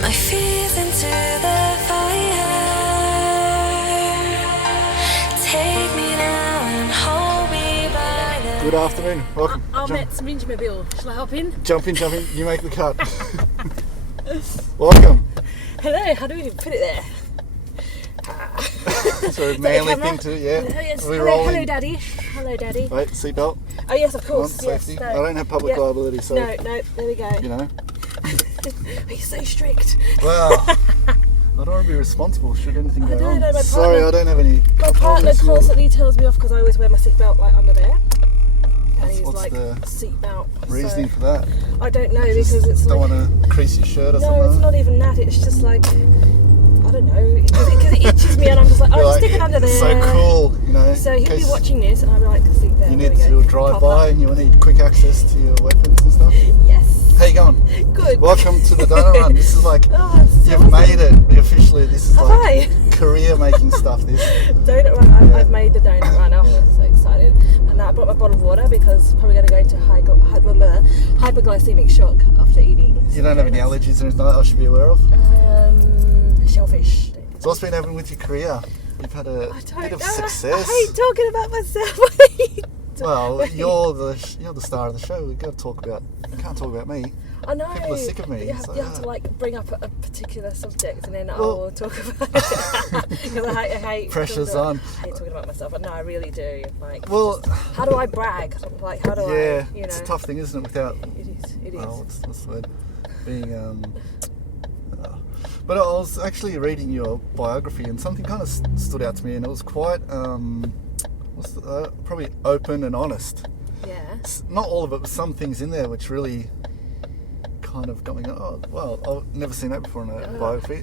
my fears into the fire. Take me now and hold me by the... Good afternoon. Welcome. Ahmet's Minjmobile. Shall I hop in? Jump in. You make the cut. Welcome. Hello, how do we put it there? So manly thing to yeah. Hello, yes. We Hello, roll hello, in. Daddy. Hello, Daddy. Wait, seatbelt. Oh yes, of Come on, course. Yes, safety. no. I don't have public Yeah. liability, so No, there we go. you know. Are you so strict? Well, I don't want to be responsible should anything go I don't wrong. know, my Sorry, partner- I don't have any. My partner constantly tells me off because I always wear my seatbelt like under there. And he's What's like, the seatbelt. reasoning So, for that? I don't know Just because it's don't like... want to crease your shirt or No, something. it's not even that. It's just like... I don't know. Because it itches me and I'm just like, You're just like, stick it under there. it's so cool, you know. So in he'll be case watching this and I'll be like, seatbelt. You there need we to go. do a drive Pop by up. and you need quick access to your weapons and stuff. Yes. How you going? Good. Welcome to the Doughnut Run. This is like, Oh, it's so you've awesome. made it officially. This is Have like I? career making stuff. This. Donut run. Yeah. I've made the donut run. Oh, Yeah. so excited. And now I brought my bottle of water because probably going to go into hyperglycemic shock after eating. You don't have any allergies or anything like that I should be aware of? Shellfish. So what's been happening with your career? You've had a I don't bit of know. success. I hate talking about myself. Well, you're the star of the show. We've got to talk about. You can't talk about me. I know. People are sick of me, You have, so, you have to yeah. like bring up a particular subject and then Well- I'll talk about it. Because I hate Pressure's talking on. about, I hate talking about myself, but no, I really do. Like, Well, how do I brag? Like, how do yeah, I? You know, it's a tough thing, isn't it? Without It is. It is. what's the word? Being But I was actually reading your biography and something kind of stood out to me, and it was quite probably open and honest. Yeah. Not all of it, but some things in there which really kind of got me going, oh, well, I've never seen that before in a biography.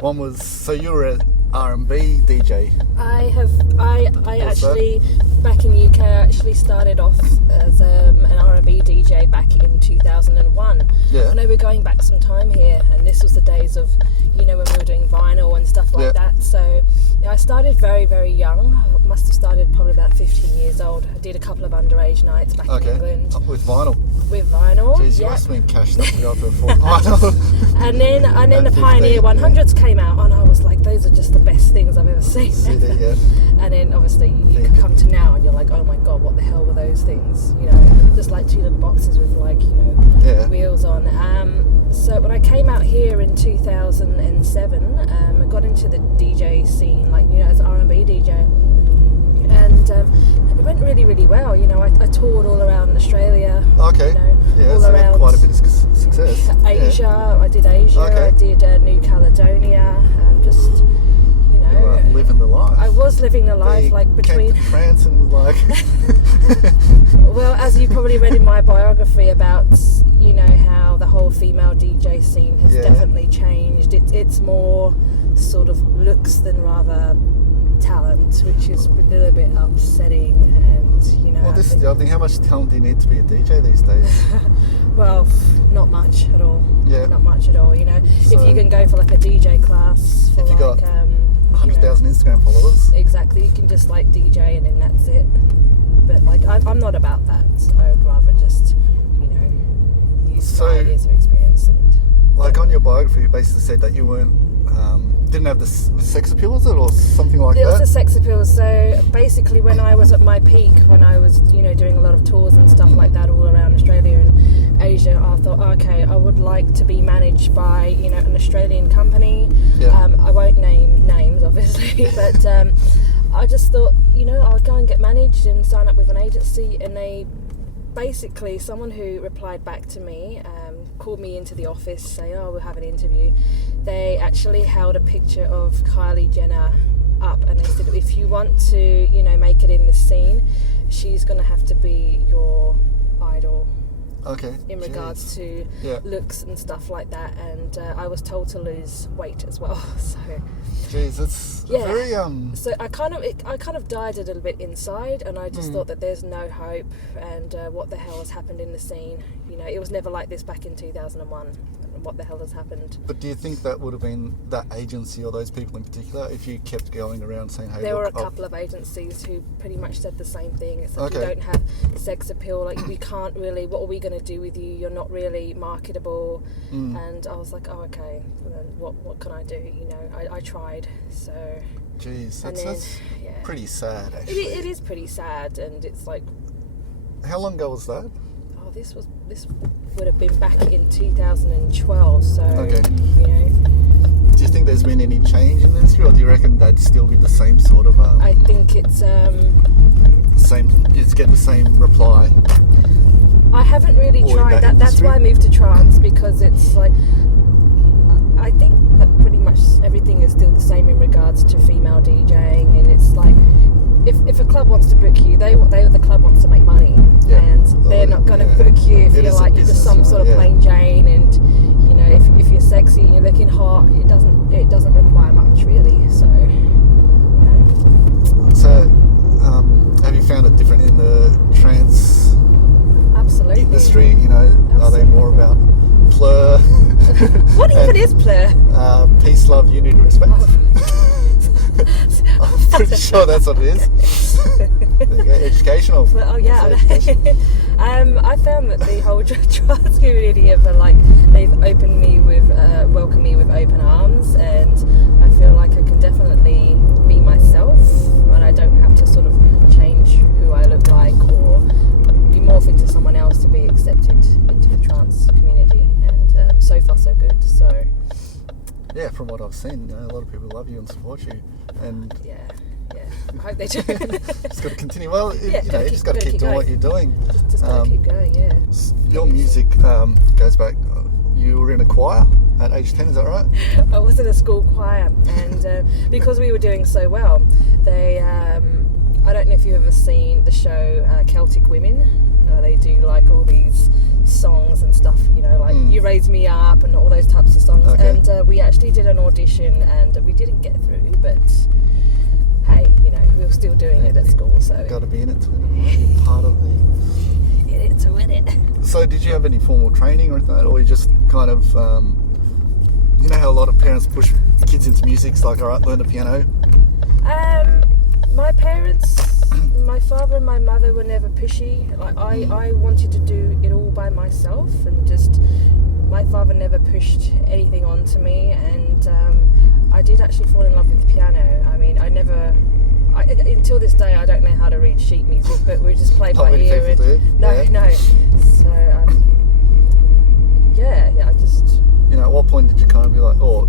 One was, so you were an R&B DJ. I What's actually, back in the UK, I actually started off as an R&B DJ back in 2001. Yeah. I know we're going back some time here, and this was the days of, you know, when we were doing vinyl and stuff like Yeah. that. So yeah, I started very, very young. I must have started probably about 15 years old. I did a couple of underage nights back in England With vinyl. with vinyl. Jeez, you yeah. must have been cashed up to be able to afford vinyl. And then the At Pioneer 15, 100s came out, and I was like, those are just the best things I've ever seen. CD, yeah. And then obviously you Yeah. come to now and you're like, oh my god, what the hell were those things? You know, just like two little boxes with like, you know, Yeah. wheels on. So when I came out here in 2007, I got into the DJ scene, like, you know, as an R&B DJ. And it went really, really well. You know, I toured all around Australia. Okay. You know, Yeah, all so you had around quite a bit of success. Asia. Yeah. I did Asia. Okay. I did New Caledonia. Just, you know, Living the life. I was living the life, You like came between. to France and like. Well, as you probably read in my biography about, you know, how the whole female DJ scene has Yeah. definitely changed. It's more sort of looks than rather talent, which is a little bit upsetting. And you know, Well, this I is think- the other thing. How much talent do you need to be a DJ these days? well, not much at all. Yeah. Not much at all. You know, So- if you can go for like a DJ class for If you got you know, 100,000 Instagram followers. exactly, you can just like DJ and then that's it. But like, I'm not about that. I would rather just, you know, use So- my years of experience and. Like on your biography, you basically said that you weren't, didn't have the sex appeal, was it, or something like It was that? the sex appeal. So basically, when I was at my peak, when I was, you know, doing a lot of tours and stuff like that all around Australia and Asia, I thought, okay, I would like to be managed by, you know, an Australian company. Yeah. I won't name names, obviously, but I just thought, you know, I'll go and get managed and sign up with an agency. And they basically, someone who replied back to me, called me into the office, say, oh, we'll have an interview. They actually held a picture of Kylie Jenner up, and they said, if you want to, you know, make it in this scene, she's going to have to be your idol Okay. in regards to Yeah. looks and stuff like that. And I was told to lose weight as well. So Jeez, it's Yeah. very so I kind of died a little bit inside, and I just thought that there's no hope, and what the hell has happened in the scene. You know, it was never like this back in 2001. what the hell has happened. But do you think that would have been that agency or those people in particular if you kept going around saying, hey, There look, were a couple of agencies who pretty much said the same thing. It's like, Okay. you don't have sex appeal, like we can't really, what are we going to do with you? You're not really marketable. And I was like, oh, okay, well, then what can I do? You know, I tried, so... Geez, And that's then, yeah. pretty sad, It actually. is pretty sad, and it's like, How long ago was that? oh, this would have been back in 2012, so, Okay. you know... Do you think there's been any change in the industry, or do you reckon they'd still be the same sort of... I think it's... you'd get the same reply? I haven't really Or in tried that that. That's industry? why I moved to trance, because it's like I think that pretty much everything is still the same in regards to female DJing, and it's like if a club wants to book you, the club wants to make money, Yeah. and they're not going to book you if It you're is a like you're just business, some right? sort of Yeah. plain Jane, and you know if you're sexy and you're looking hot, it doesn't require much really. So you know. So, have you found it different in the trance Absolutely. industry? You know, are they more about plur? What even is plur? Peace, love, unity, respect. I'm pretty sure that's what it is. There you go, educational. But, oh yeah, It's educational. I found that the whole trans community have they've welcomed me with open arms, and I feel like I can definitely be myself, and I don't have to sort of change who I look like or be morph into someone else to be accepted into the trans community. And so far so good. So Yeah, from what I've seen, you know, a lot of people love you and support you, and yeah, I hope they do. just got to continue. Well, Yeah, you know, you just got to keep doing going. what you're doing. just gotta keep going. Yeah. Your music goes back. You were in a choir at age 10, is that right? I was in a school choir, and because we were doing so well, they I don't know if you've ever seen the show Celtic Women. They do like all these songs and stuff, you know, like You Raise Me Up and all those types of songs. Okay. And we actually did an audition, and we didn't get through, but hey, you know, we were still doing it at school, so Got to be in it to win it, right? Part of the... in it to win it. So did you have any formal training or anything like that, or you just kind of, you know how a lot of parents push kids into music, it's like, all right, learn the piano? My parents, my father and my mother were never pushy. Like I wanted to do it all by myself, and just my father never pushed anything onto me, and I did actually fall in love with the piano. I mean, until this day I don't know how to read sheet music, but we just play Not by many ear. people do. No. So I just. You know, at what point did you kind of be like, or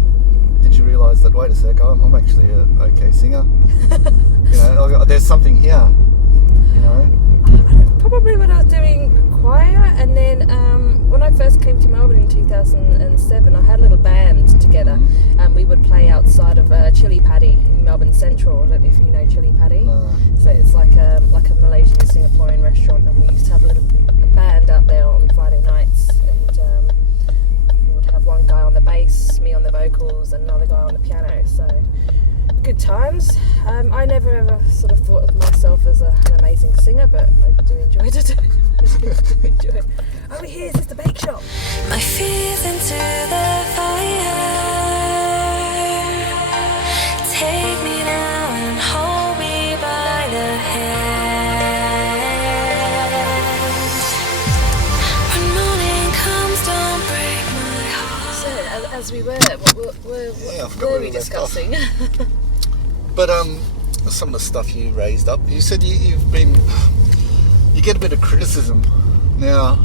did you realise that, wait a sec, I'm actually a okay singer? You know, there's something here, you know? Probably when I was doing choir, and then when I first came to Melbourne in 2007, I had a little band together, and we would play outside of Chili Paddy in Melbourne Central. I don't know if you know Chili Paddy. No. So it's like a Malaysian Singaporean restaurant, and we used to have a band out there on Friday nights, and we would have one guy on the bass, me on the vocals, and another guy on the piano. So good times. I never ever sort of thought of myself as an amazing singer, but I do enjoy it. enjoy. Over here, is this the bake shop? My fears into the fire. Take me now and hold me by the hand. When morning comes, don't break my heart. So, as we were, Yeah, I what forgot were where we we left off. discussing? But some of the stuff you raised up, you said you get a bit of criticism. Now,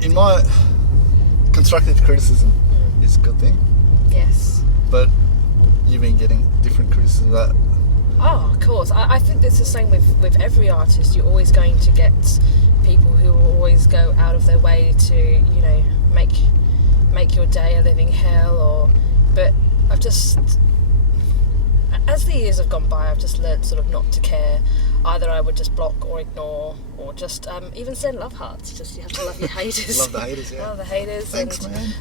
in my constructive criticism is a good thing, Yes. but you've been getting different criticism of that. Oh, of course. I think it's the same with every artist. You're always going to get people who will always go out of their way to, you know, make your day a living hell. But I've just, as the years have gone by, I've just learned sort of not to care. Either I would just block or ignore, or just even send love hearts. Just you have to love your haters. Love the haters, yeah. Love the haters. Thanks, and, man.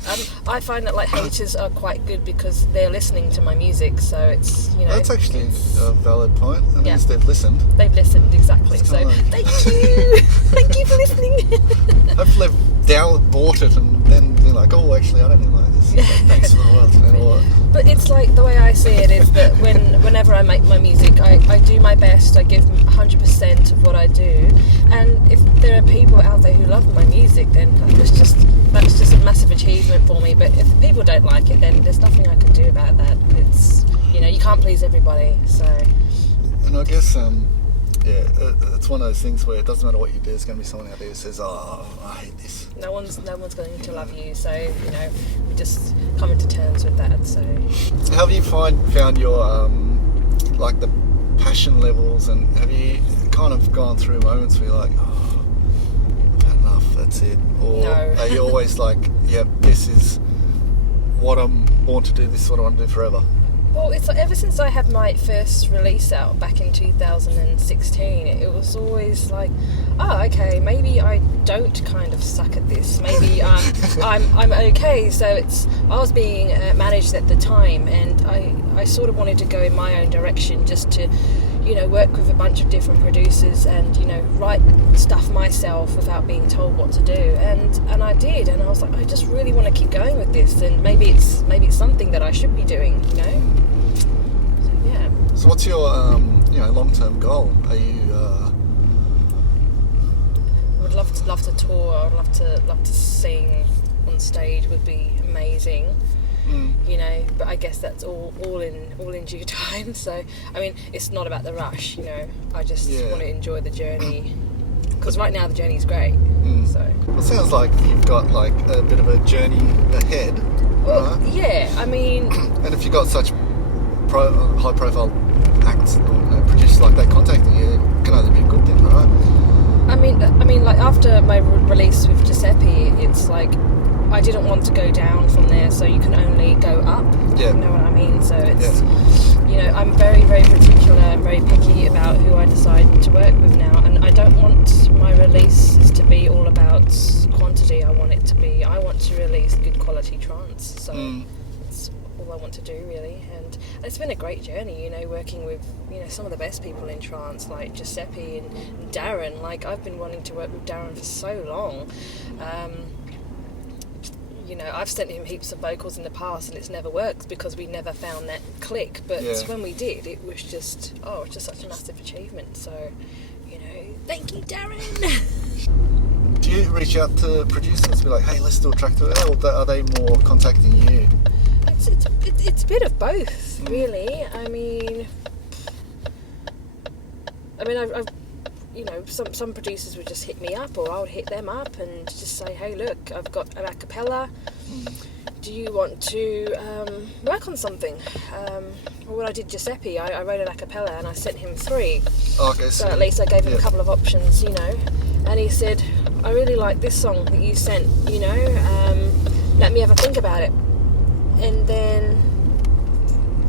I find that like haters are quite good because they're listening to my music, so it's, you know. That's actually a valid point. At Yeah. least they've listened. They've listened, exactly. It's So kinda like- thank you. Thank you for listening. Hopefully bought it and then they're like, oh, actually, I don't even like this. But thanks for the world. Or, But it's like, the way I see it is that whenever I make my music, I do my best, I give 100% of what I do, and if there are people out there who love my music, then that's just a massive achievement for me. But if people don't like it, then there's nothing I can do about that. It's, you can't please everybody, so... And I guess, it's one of those things where it doesn't matter what you do, there's going to be someone out there who says, oh, I hate this. No one's going to love you, so, we just come to terms with that, so... How have you found your, like, the passion levels, and have you kind of gone through moments where you're like, oh, I've had enough, that's it? Or No. are you always like, yeah, this is what I'm born to do, this is what I want to do forever? Well, it's like, ever since I had my first release out back in 2016, it was always like, oh, okay, maybe I don't kind of suck at this. Maybe I'm okay. So I was being managed at the time, and I sort of wanted to go in my own direction, just to, work with a bunch of different producers and, write stuff myself without being told what to do. And I did, and I was like, I just really want to keep going with this, and maybe it's something that I should be doing, So, yeah. So what's your, long-term goal? Are you... I would love to tour. I'd love to sing on stage. Would be amazing. But I guess that's all in due time. So I mean, it's not about the rush. I just want to enjoy the journey, because right now the journey's great. So Well, it sounds like you've got like a bit of a journey ahead. well, Right? yeah. I mean, And if you've got such high-profile acts or producers like that contacting you, it can only be a good thing, right? I mean, like after my release with Giuseppe, it's like I didn't want to go down from there, so you can only go up. Yeah. You know what I mean? So it's, I'm very, very particular and very picky about who I decide to work with now, and I don't want my releases to be all about quantity. I want to release good quality trance. So that's all I want to do, really. And it's been a great journey, working with some of the best people in trance, like Giuseppe and Darren. Like, I've been wanting to work with Darren for so long. I've sent him heaps of vocals in the past, and it's never worked because we never found that click. But when we did, it was just such a massive achievement. So, thank you, Darren. Do you reach out to producers and be like, hey, let's do a track to it, or are they more contacting you? It's a bit of both, really. I mean, I've some producers would just hit me up, or I would hit them up and just say, hey, look, I've got an a cappella. Do you want to work on something? Well, when I did Giuseppe, I wrote an a cappella and I sent him 3. Okay, So at least I gave him a couple of options, And he said, I really like this song that you sent, let me have a think about it. And then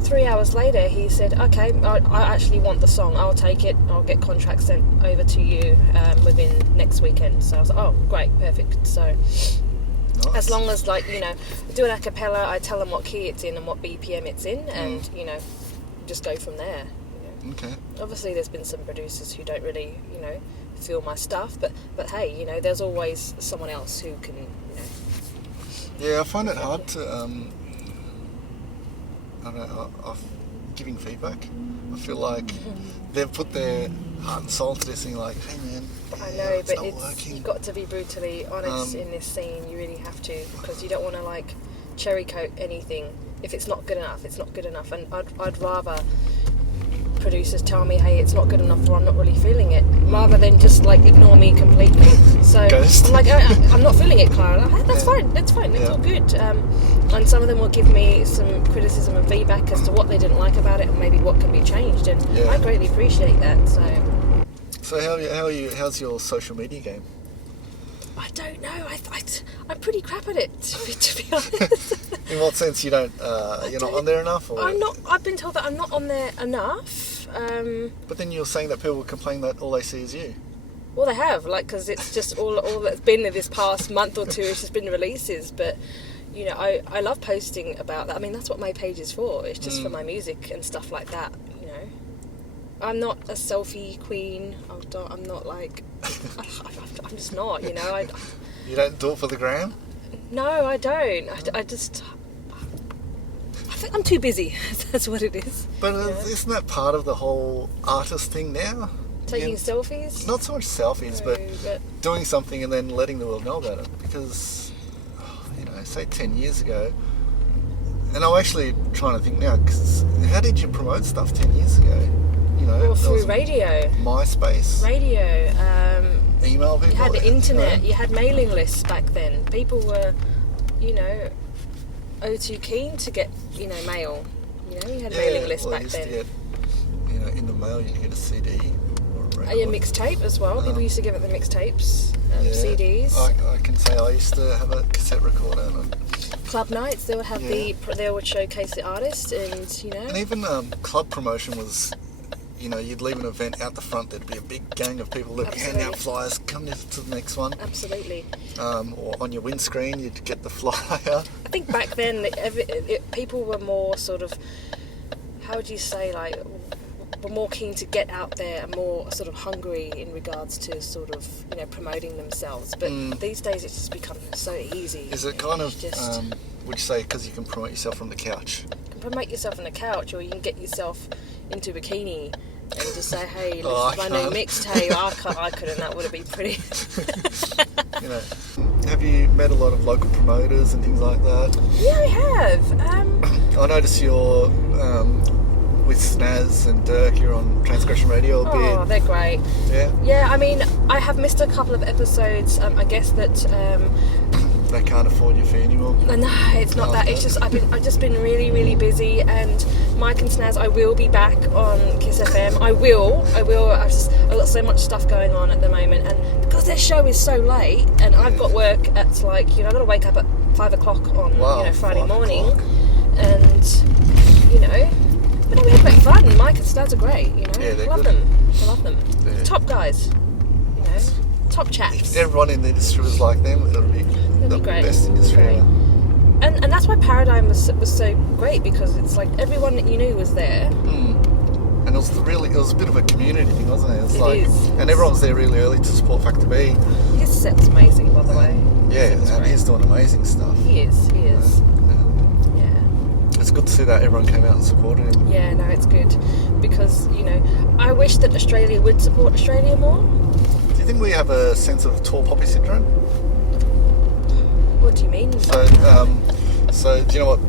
3 hours later, he said, okay, I actually want the song. I'll take it. I'll get contracts sent over to you within next weekend. So I was like, oh, great, perfect. So nice. as long as, do an a cappella, I tell them what key it's in and what BPM it's in, and, just go from there. Okay. Obviously, there's been some producers who don't really, feel my stuff, but hey, there's always someone else who can, Yeah, I find it hard to... giving feedback. I feel like they've put their heart and soul to this thing, like, hey man, I know, it's but not working. you've got to be brutally honest in this scene. You really have to, because you don't want to cherry coat anything. If it's not good enough, it's not good enough, and I'd rather producers tell me, hey, it's not good enough, or I'm not really feeling it, rather than just ignore me completely. So Ghost. I'm like, I'm not feeling it, Clara. Hey, that's fine, it's all good. And some of them will give me some criticism and feedback as to what they didn't like about it, and maybe what can be changed, and I greatly appreciate that. So how's your social media game? I don't know. I'm pretty crap at it, to be honest. In what sense? You're not on there enough? Or? I'm not. I've been told that I'm not on there enough. But then you're saying that people complain that all they see is you. Well, they have, because it's just all that's been in this past month or two. It's just been releases, but I love posting about that. I mean, that's what my page is for. It's just for my music and stuff like that. I'm not a selfie queen. I'm not I'm just not. You don't do it for the gram? No, I don't. I think I'm too busy. That's what it is. But isn't that part of the whole artist thing now? Taking selfies? Not so much selfies, No, but doing something and then letting the world know about it. Because, say 10 years ago, and I'm actually trying to think now, because how did you promote stuff 10 years ago? Well, through radio. MySpace. Radio. Email people. You had the internet. You had mailing lists back then. People were, too keen to get, mail. You had mailing lists back then. To get, in the mail you get a CD or a record. A mixtape as well. People used to give it the mixtapes, CDs. I can say I used to have a cassette recorder. Club nights, they would have they would showcase the artist, and And even club promotion was. You'd leave an event out the front, there'd be a big gang of people that hand out flyers, come to the next one. Absolutely. Or on your windscreen, you'd get the flyer. I think back then, people were more sort of, how would you say, were more keen to get out there and more sort of hungry in regards to sort of, promoting themselves. But these days it's just become so easy. Is it kind of, would you say, because you can promote yourself from the couch? You can promote yourself on the couch, or you can get yourself into a bikini and just say, hey, this is my new mixtape. I couldn't. That would have been pretty. Have you met a lot of local promoters and things like that? Yeah, I have. I notice you're with Snaz and Dirk. You're on Transgression Radio a bit. Oh, they're great. Yeah. Yeah, I mean, I have missed a couple of episodes. I guess that. They can't afford your fee anymore. No, it's not that. It's just I've just been really, really busy. And Mike and Snaz, I will be back on Kiss FM. I will. I've got so much stuff going on at the moment, and because their show is so late, and I've got work at I've got to wake up at 5 o'clock on Friday morning, and but we had great fun. Mike and Snaz are great. Yeah, they're love good. them. I love them. Yeah. Top guys. Top chaps. If everyone in the industry was like them, it would be the great. best industry ever. And that's why Paradigm was so great, because it's like everyone that you knew was there. And it was a bit of a community thing, wasn't it? It is. And everyone was there really early to support Factor B. His set's amazing, by the way. Yeah, and he's doing amazing stuff. He is. Yeah. It's good to see that everyone came out and supported him. Yeah, no, it's good, because I wish that Australia would support Australia more. Do you think we have a sense of tall poppy syndrome? What do you mean? So do you know what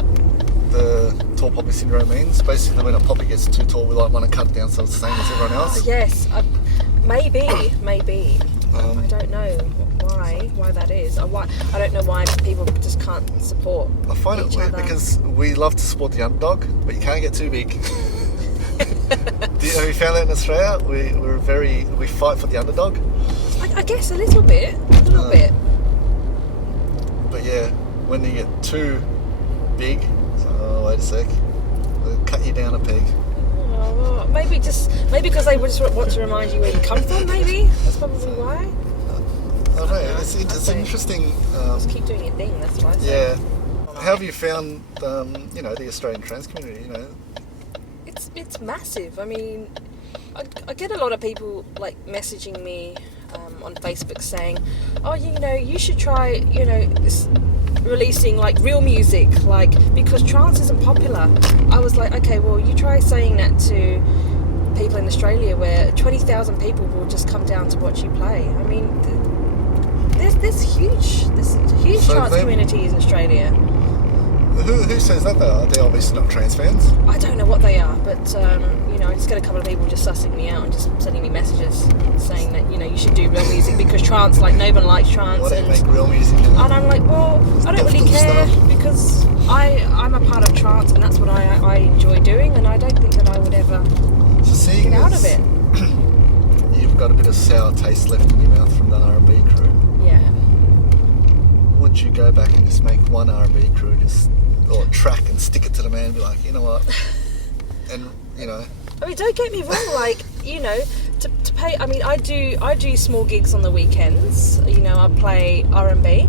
the tall poppy syndrome means? Basically, when a poppy gets too tall, we want to cut it down so it's the same as everyone else. Yes, maybe. I don't know why that is. I don't know why people just can't support. I find it weird because we love to support the underdog, but you can't get too big. Have you found that in Australia? We fight for the underdog. I guess a little bit. But yeah, when you get too big, wait a sec, they'll cut you down a peg. Oh, maybe because they just want to remind you where you come from. Maybe that's probably why. I don't know. It's interesting. Just keep doing your thing. That's why. Yeah. How have you found the Australian trans community? It's massive. I mean, I get a lot of people messaging me on Facebook saying, oh, you should try, releasing real music, because trance isn't popular. I was like, okay, well, you try saying that to people in Australia where 20,000 people will just come down to watch you play. I mean, there's huge trance communities in Australia. Who says that though? They're obviously not trans fans. I don't know what they are, but I just get a couple of people just sussing me out and just sending me messages saying that you should do real music because trance, no one likes trance. Why don't you make real music? And I'm like, well, I don't really care because I'm a part of trance and that's what I enjoy doing, and I don't think that I would ever get out of it. You've got a bit of sour taste left in your mouth from the R&B crew. Yeah. Would you go back and just make one R&B crew or track and stick it to the man and be like, you know what? And I mean, don't get me wrong. To pay. I mean, I do small gigs on the weekends. I play R&B,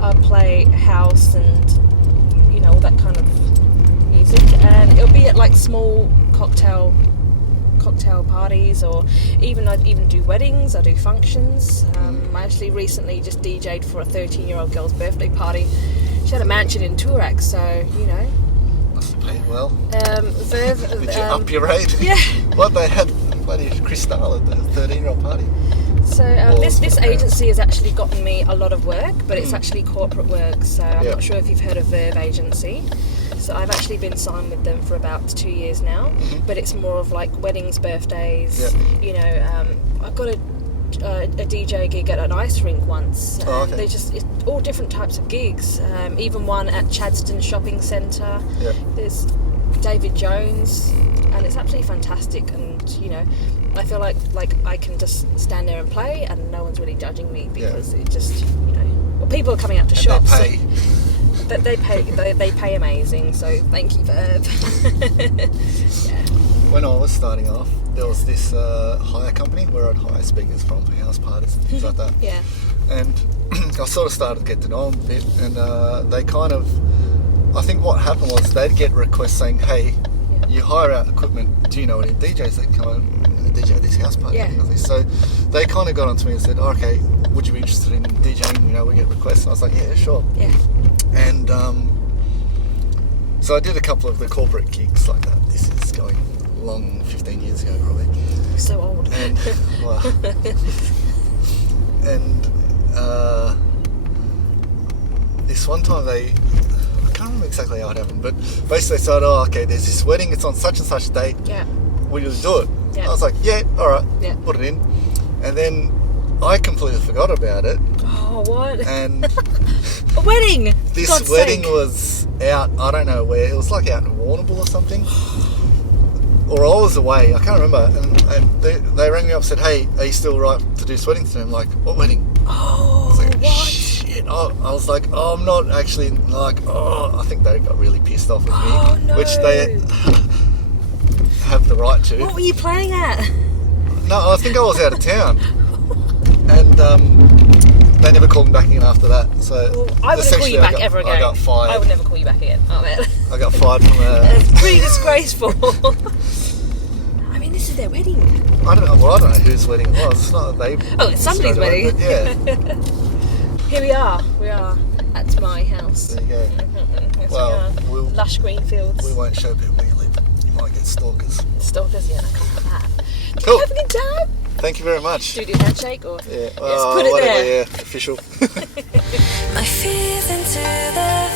I play house, and all that kind of music. And it'll be at small cocktail cocktail parties, or I even do weddings. I do functions. I actually recently just DJ'd for a 13-year-old girl's birthday party. She had a mansion in Toorak, so you know. Must have paid well. Verve, Did you up your rate? Yeah. What, they had bloody Cristal at the 13-year-old party? So this agency has actually gotten me a lot of work, but it's actually corporate work. So I'm not sure if you've heard of Verve Agency. So I've actually been signed with them for about 2 years now, but it's more of like weddings, birthdays. Yeah. You know, I got a DJ gig at an ice rink once. They're just it's all different types of gigs. Even one at Chadstone Shopping Centre. Yeah. There's David Jones, and it's absolutely fantastic. And you know, I feel like I can just stand there and play, and no one's really judging me because it just people are coming out to shop. They pay. But they pay amazing. So thank you, Verve. Yeah. When I was starting off, there was this hire company where I'd hire speakers from for house parties and things like that. Yeah. And I sort of started to get to know them a bit, and they kind of, I think what happened was they'd get requests saying, hey, you hire out equipment, do you know any DJs that come and DJ at this house party? Yeah. And things like this? So they kind of got onto me and said, okay, would you be interested in DJing? You know, we get requests. And I was like, yeah, sure. Yeah. And so I did a couple of the corporate gigs like that. This is going long, 15 years ago probably. So old. And well, and this one time I can't remember exactly how it happened, but basically they said, oh, okay, there's this wedding, it's on such and such date. Yeah. Will you do it? Yeah. I was like, yeah, all right, Yeah. put it in. And then I completely forgot about it. Oh, what? And a wedding! this God's wedding sake. was out, I don't know where, it was like out in Warrnambool or something. Or I was away, I can't remember. And they rang me up and said, hey, are you still right to do this wedding today? I'm like, what wedding? Oh, I was like, what? shit. I was like, oh, I'm not actually, like, I think they got really pissed off with me. Oh, no. Which they have the right to. What were you playing at? No, I think I was out of town. And they never called me back again after that. So Well, I wouldn't call you back ever again. I got fired. I would never call you back again. Oh, man. I got fired from It's pretty disgraceful. I mean, this is their wedding. I don't know whose wedding it was. It's not that they. Oh, it's somebody's straight away, wedding. but yeah. Here we are. We are at my house. There you go. Yes, Well, we are. Lush green fields. We won't show people where you live. You might get stalkers. Stalkers, yeah, I can't have that. Did Cool. you have a good time? Thank you very much. Do you do handshake or? Yeah. Yes, put it whatever, there. yeah. Official. My fears into the